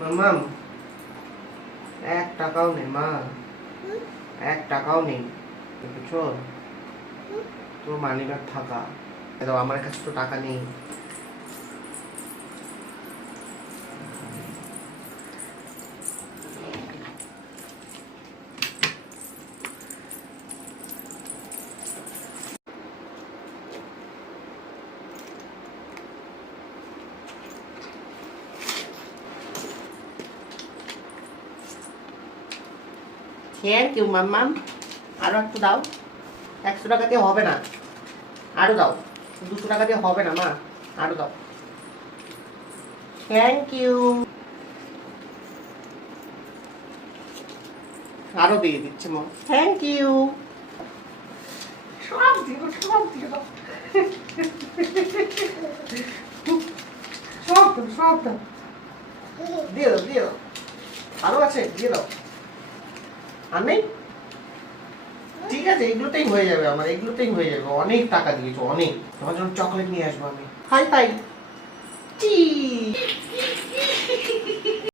মাম্মাম 1 টাকাও নেই মা, 1 টাকাও নেই বুঝছো? তোর মানিব্যাগ ফাঁকা। দাও, আমার কাছে তো টাকা নেই। থ্যাংক ইউ মাম্মাম। আরো একটু দাও। 100 টাকা দিয়ে হবে না, আরো দাও। 200 টাকা দিয়ে হবে না মা, আরো দাও। Thank you. আরো দিয়ে দিচ্ছে মা। Thank you. সব দিয়ে দাও, সব দিয়ে দাও। সব দাও, সব দাও। দিয়ে দাও, দিয়ে দাও। আরো আছে, দিয়ে দাও। আর নেই? ঠিক আছে, এগুলোতেই হয়ে যাবে আমার, এগুলোতেই হয়ে যাবে। অনেক টাকা দিয়েছো, অনেক। তোমার জন্য চকলেট নিয়ে আসবো আমি। হাই তাই। চি